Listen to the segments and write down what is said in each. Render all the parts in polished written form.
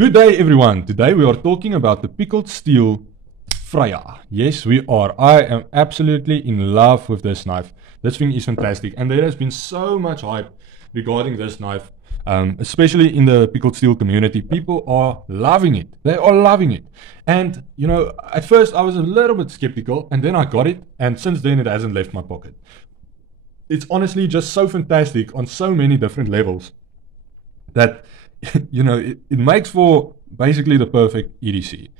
Good day everyone. Today we are talking about the Pickled Steel FREJA. Yes, we are. I am absolutely in love with this knife. This thing is fantastic, and there has been so much hype regarding this knife, especially in the Pickled Steel community. People are loving it. They are loving it. And you know, at first I was a little bit skeptical, and then I got it, and since then it hasn't left my pocket. It's honestly just so fantastic on so many different levels that you know, it makes for basically the perfect EDC.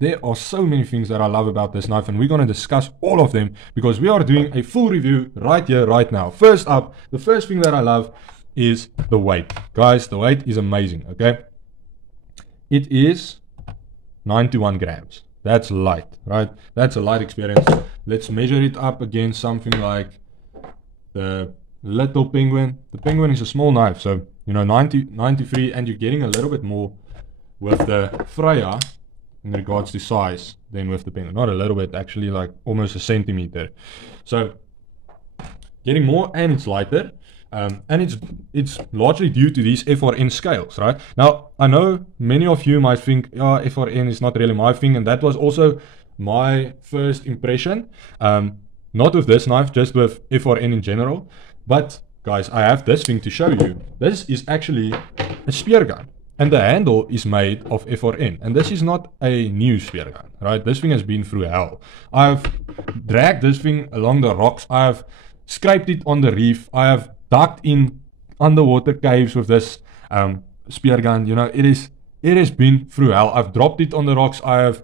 There are so many things that I love about this knife, and we're going to discuss all of them because we are doing a full review right here, right now. First up, the first thing that I love is the weight. Guys, the weight is amazing, okay? It is 91 grams. That's light, right? That's a light experience. Let's measure it up against something like the little penguin. The penguin is a small knife, so you know, 93, and you're getting a little bit more with the FREJA in regards to size than with the penguin. Not a little bit, actually, like almost a centimeter. So getting more, and it's lighter, and it's largely due to these FRN scales, right? Now I know many of you might think, oh, FRN is not really my thing, and that was also my first impression. Not with this knife, just with FRN in general. But guys, I have this thing to show you. This is actually a spear gun, and the handle is made of FRN, and this is not a new spear gun, right? This thing has been through hell. I've dragged this thing along the rocks. I've scraped it on the reef. I have ducked in underwater caves with this spear gun. You know, it has been through hell. I've dropped it on the rocks. I have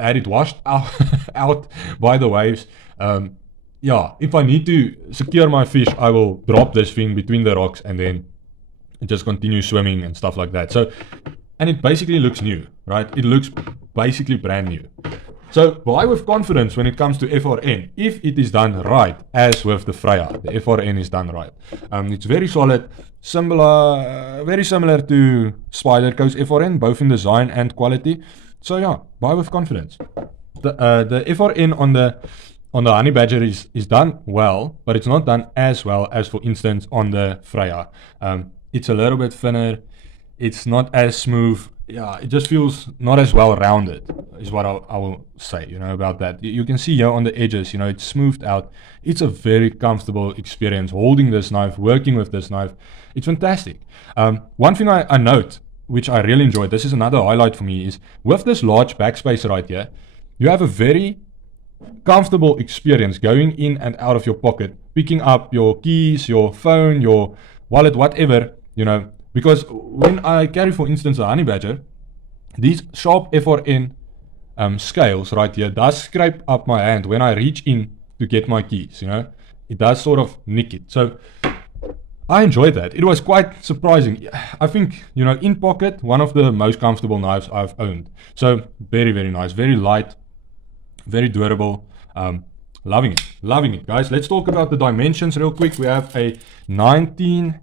had it washed out by the waves. Yeah, if I need to secure my fish, I will drop this thing between the rocks and then just continue swimming and stuff like that. So, and it basically looks new, right? It looks basically brand new. So buy with confidence when it comes to FRN, if it is done right, as with the FREJA. The FRN is done right. It's very solid, similar, very similar to Spyderco's FRN, both in design and quality. So yeah, buy with confidence. The FRN on the Honey Badger is done well, but it's not done as well as, for instance, on the FREJA. It's a little bit thinner. It's not as smooth. Yeah, it just feels not as well rounded, is what I will say, you know, about that. You can see here on the edges, you know, it's smoothed out. It's a very comfortable experience holding this knife, working with this knife. It's fantastic. One thing I note, which I really enjoyed, this is another highlight for me, is with this large backspacer right here, you have a very comfortable experience going in and out of your pocket, picking up your keys, your phone, your wallet, whatever, you know, because when I carry, for instance, a Honey Badger, these sharp FRN scales right here does scrape up my hand when I reach in to get my keys, you know, it does sort of nick it. So I enjoyed that. It was quite surprising. I think, you know, in pocket, one of the most comfortable knives I've owned. So very, very nice, very light, very durable. Loving it, guys. Let's talk about the dimensions real quick. We have a 19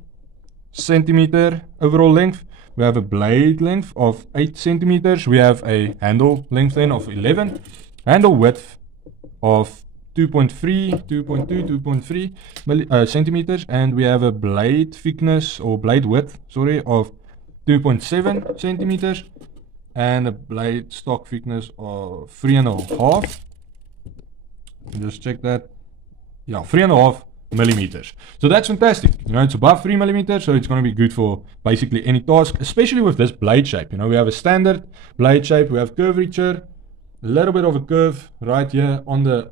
centimeter overall length. We have a blade length of 8 centimeters. We have a handle length then of 11, handle width of 2.3 centimeters, and we have a blade thickness, or blade width, sorry, of 2.7 centimeters, and a blade stock thickness of 3.5. Just check that. Yeah, 3.5 millimeters. So that's fantastic. You know, it's above 3 millimeters, so it's going to be good for basically any task, especially with this blade shape. You know, we have a standard blade shape, we have curvature, a little bit of a curve right here on the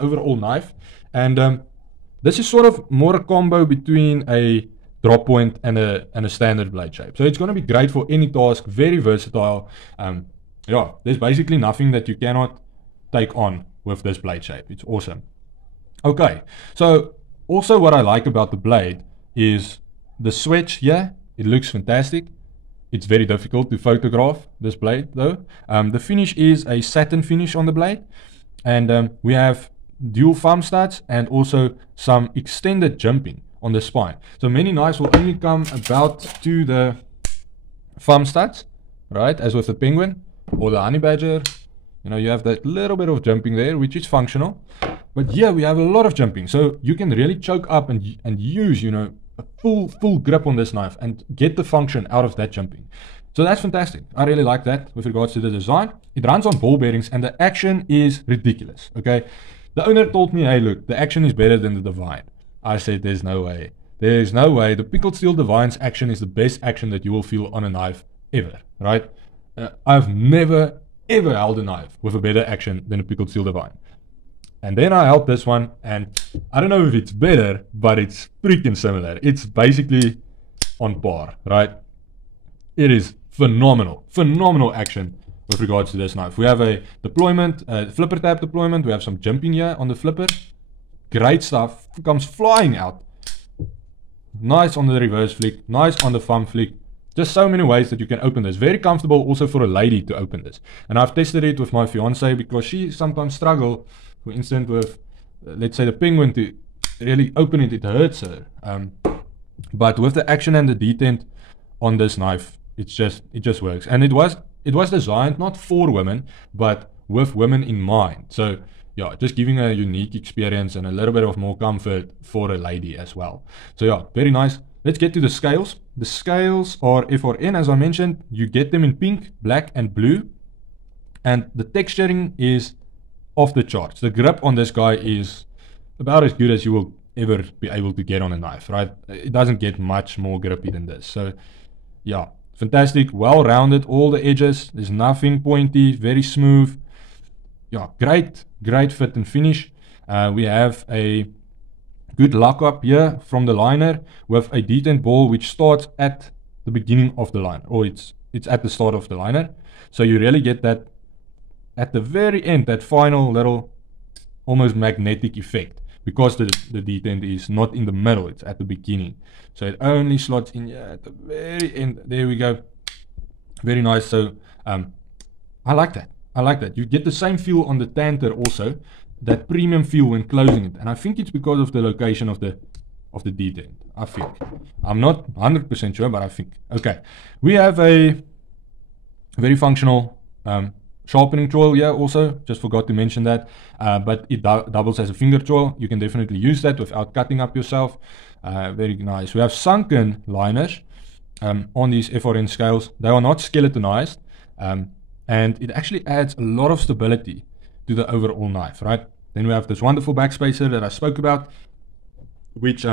overall knife, and this is sort of more a combo between a drop point and a standard blade shape. So it's going to be great for any task, very versatile. Yeah, there's basically nothing that you cannot take on with this blade shape. It's awesome. Okay, so also what I like about the blade is the switch here. It looks fantastic. It's very difficult to photograph this blade though. The finish is a satin finish on the blade, and we have dual thumb studs and also some extended jimping on the spine. So many knives will only come about to the thumb studs, right, as with the penguin or the Honey Badger. You know, you have that little bit of jumping there, which is functional. But here we have a lot of jumping, so you can really choke up and use, you know, a full grip on this knife and get the function out of that jumping. So that's fantastic. I really like that with regards to the design. It runs on ball bearings and the action is ridiculous, okay? The owner told me, hey, look, the action is better than the Divine. I said, there's no way. There's no way. The Pickled Steel Divine's action is the best action that you will feel on a knife ever, right? I've never, ever held a knife with a better action than a Pickled Steel Divine. And then I held this one, and I don't know if it's better, but it's freaking similar. It's basically on par, right? It is phenomenal, phenomenal action with regards to this knife. We have a deployment, flipper tab deployment. We have some jumping here on the flipper. Great stuff. Comes flying out. Nice on the reverse flick. Nice on the thumb flick. Just so many ways that you can open this. Very comfortable also for a lady to open this. And I've tested it with my fiance because she sometimes struggles, for instance, with, let's say, the penguin to really open it. It hurts her. But with the action and the detent on this knife, it just works. And it was designed not for women, but with women in mind. So yeah, just giving a unique experience and a little bit of more comfort for a lady as well. So yeah, very nice. Let's get to the scales. The scales are FRN, as I mentioned. You get them in pink, black, and blue. And the texturing is off the charts. The grip on this guy is about as good as you will ever be able to get on a knife, right? It doesn't get much more grippy than this. So yeah, fantastic, well-rounded, all the edges. There's nothing pointy, very smooth. Yeah, great fit and finish. We have a good lockup here from the liner with a detent ball which starts at the beginning of the liner, or it's at the start of the liner. So you really get that at the very end, that final little almost magnetic effect, because the detent is not in the middle, it's at the beginning. So it only slots in here at the very end. There we go. Very nice. So I like that. I like that. You get the same feel on the Tanter also, that premium feel when closing it. And I think it's because of the location of the detent, I think. I'm not 100% sure, but I think. Okay. We have a very functional sharpening tool here also. Just forgot to mention that. But it doubles as a finger tool. You can definitely use that without cutting up yourself. Very nice. We have sunken liners on these FRN scales. They are not skeletonized. And it actually adds a lot of stability to the overall knife, right? Then we have this wonderful backspacer that I spoke about, which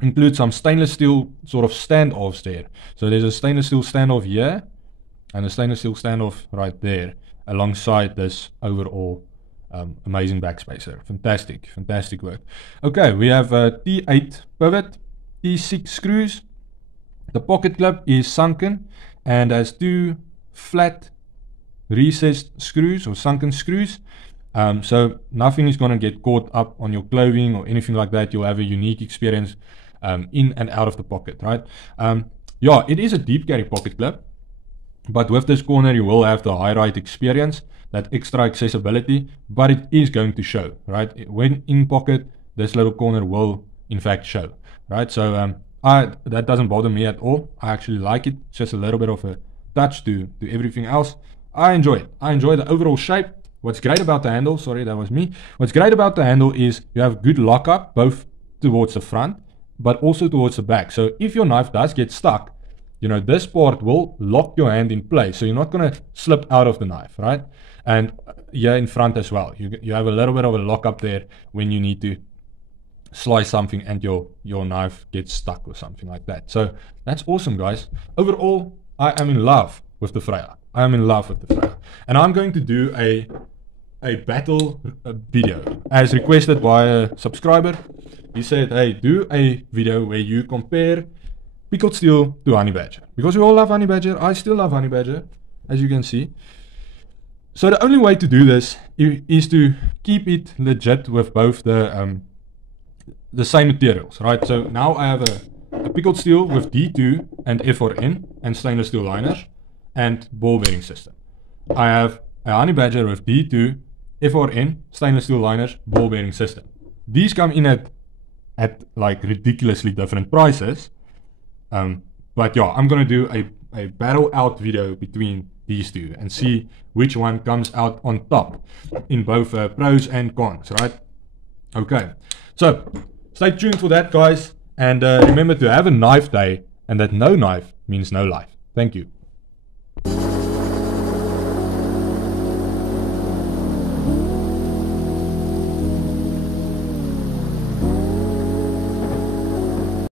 includes some stainless steel sort of standoffs there. So there's a stainless steel standoff here and a stainless steel standoff right there alongside this overall amazing backspacer. Fantastic work. Okay, we have a T8 pivot, T6 screws. The pocket clip is sunken and has two flat recessed screws or sunken screws. So nothing is going to get caught up on your clothing or anything like that. You'll have a unique experience in and out of the pocket, right? Yeah, it is a deep carry pocket clip, but with this corner you will have the high ride experience, that extra accessibility, but it is going to show, right? When in pocket, this little corner will in fact show, right? So that doesn't bother me at all. I actually like it. It's just a little bit of a touch to everything else. I enjoy it. I enjoy the overall shape. What's great about the handle, sorry, that was me. What's great about the handle is you have good lockup, both towards the front, but also towards the back. So if your knife does get stuck, you know, this part will lock your hand in place. So you're not going to slip out of the knife, right? And here in front as well. You have a little bit of a lockup there when you need to slice something and your knife gets stuck or something like that. So that's awesome, guys. Overall, I am in love with the FREJA. I am in love with the FREJA. And I'm going to do a battle video as requested by a subscriber. He said, hey, do a video where you compare Pickled Steel to Honey Badger. Because we all love Honey Badger. I still love Honey Badger, as you can see. So the only way to do this is to keep it legit with both the same materials, right? So now I have a Pickled Steel with D2 and FRN and stainless steel liners and ball bearing system. I have a Honey Badger with D2, FRN, stainless steel liners, ball bearing system. These come in at like ridiculously different prices. But yeah, I'm gonna do a battle out video between these two and see which one comes out on top in both pros and cons, right? Okay, so stay tuned for that, guys, and remember to have a knife day, and that no knife means no life. Thank you.